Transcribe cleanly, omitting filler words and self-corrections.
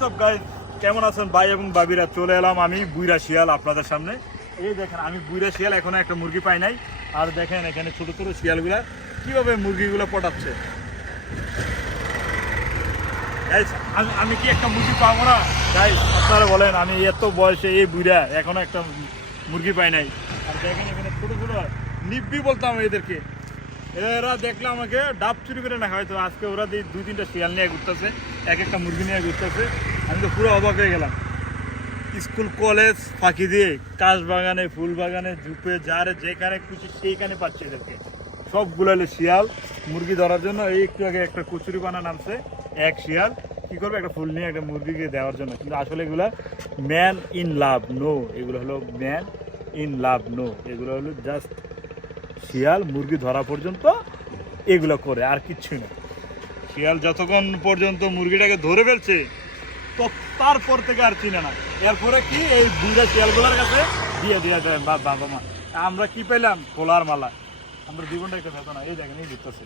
সব গাইস কেমন আছেন ভাই এবং বাবিরা? চলে এলাম আমি বুইরা শিয়াল আপনাদের সামনে। এই দেখেন আমি বুইরা শিয়াল, এখনো একটা মুরগি পাই নাই। আর দেখেন এখানে ছোট ছোট শিয়ালগুলা কিভাবে মুরগিগুলো পটাচ্ছে। গাইস আমি কি একটা মুরগি পাবো না? গাইস আপনারা বলেন, আমি এত বয়সে এই বুইরা এখনো একটা মুরগি পাই নাই। আর দেখেন এখানে ছোট ছোট নিব্বি বলতাম এদেরকে, এরা দেখলে আমাকে ডাব চুরি করে না, হয়তো আজকে ওরা দুই তিনটা শিয়াল নিয়ে ঘুরতেছে, এক একটা মুরগি নিয়ে ঘুরতেছে। আমি তো পুরো অবাক হয়ে গেলাম। স্কুল কলেজ ফাঁকি দিয়ে কাশ বাগানে, ফুল বাগানে, ঝুপে যারে যেখানে খুশি সেইখানে পাচ্ছে এদেরকে। সবগুলো হলো শিয়াল মুরগি ধরার জন্য। এই একটু আগে একটা কচুরি পানা নামছে, এক শিয়াল কী করবে একটা ফুল নিয়ে একটা মুরগিকে দেওয়ার জন্য। কিন্তু আসলে এগুলা ম্যান ইন লাভ নো, এগুলো হলো ম্যান ইন লাভ নো, এগুলো হলো জাস্ট শিয়াল মুরগি ধরা পর্যন্ত এগুলো করে, আর কিচ্ছু না। শিয়াল যতক্ষণ পর্যন্ত মুরগিটাকে ধরে ফেলছে তো তারপর থেকে আর চিনে না। এরপরে কি এই বুড়া শিয়ালগুলোর কাছে দিয়ে দিয়ে দেয় বাবা মা। আমরা কি পেলাম? খোলার মালা। আমরা জীবনটা একটা থাকতো না। এই দেখেন এই দিতেছে